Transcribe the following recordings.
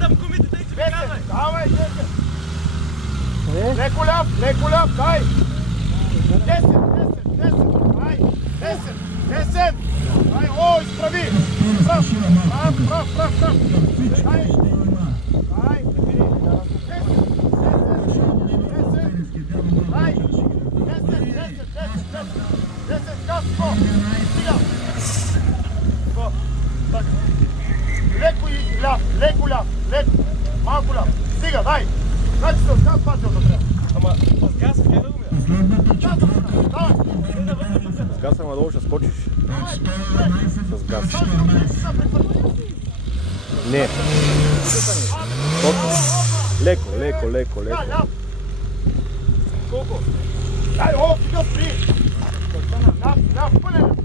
Гледам гумите, тъй че ми казвай. Давай, 10. Леко ляв, дай. 10. Дай. 10. Дай, о, изправи. Прав. Дай. Дай. 10, газ, стига! Леко и ляв, малко ляв, стига, дай! Значи с газ пазилата трябва. Ама с газ, къде да го мия? Давай! С газ ама долу ще скочиш. С газ. Не. Леко. Колко? Дай, о, сега спри! Ляв, пълен.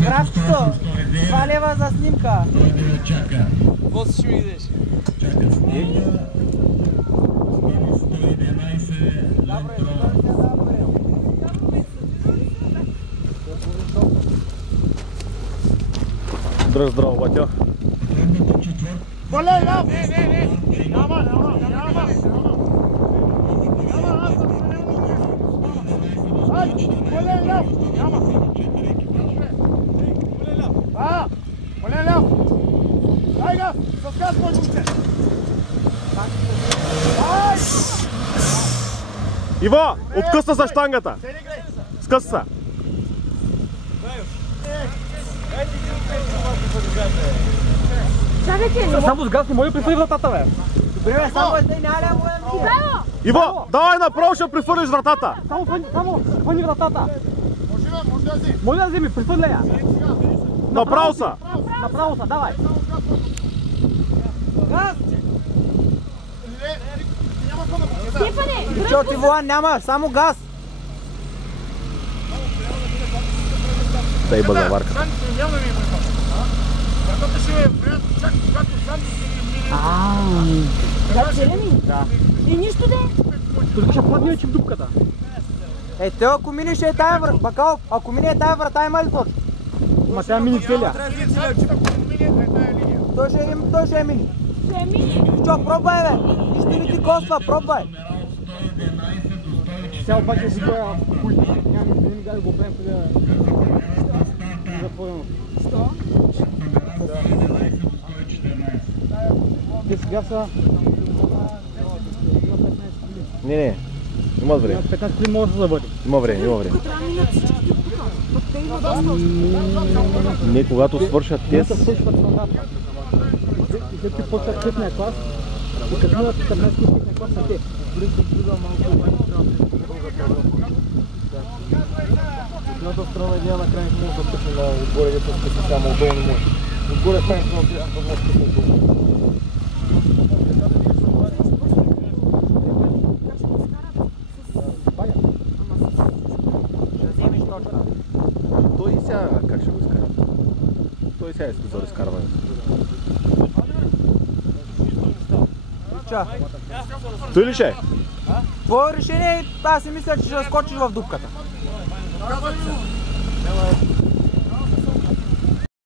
Графчето, 2 лева за снимка. Какво си ще ми идеш? Чака снимка. Здраво, батя. Поле, ляв! Няма, аз съм поле, ляв! Няма! Поле, ляв! Дай газ! С газ, мой момче! Дай! Иво, откъсна за щангата! Скъса! Само с газ не може да прифърли вратата, бе. Добре, само е няма ляво, Иво, давай направо ще прифърлиш вратата! Само хвани вратата. Може да Може да вземи, прифърля я. Направо са! Направо са, давай. Газ! Стефане! Че от Ивоан няма, само газ. Дай бъзаварка. Няма да ми е припад. Вратата ще е прият, чак когато сам Да. И нищо де? Тук ще падне вече в дупката. Ей, те ако минеш е тая врата, Бакалов, ако мине е тая врата, има ли точно? Ма тя мини целия. Той ще е мини. Ще е мини. Що, пробвай, бе. Нищо не ти коства, пробвай. Сега обаче си гоя хуй. Няма ми дай го правим преди да затворим. Що? Те сега са... Не, има време. 15 км може да завърти. Има време. Трябва да минат всички тук. Пък те има доста. Не, когато свършат тест. След като почват петния клас, и като минат 15 петния клас са те. Едната страна няма накрая не може да пъсне на отгоре, дето спеси само отдолу не може. Отгоре стане само да може да пъсне отдолу. Той и сега как ще го изкара? Той и сега е за изкарването. Той ли ще е? Твое решение, аз си мисля, че ще скочиш в дупката.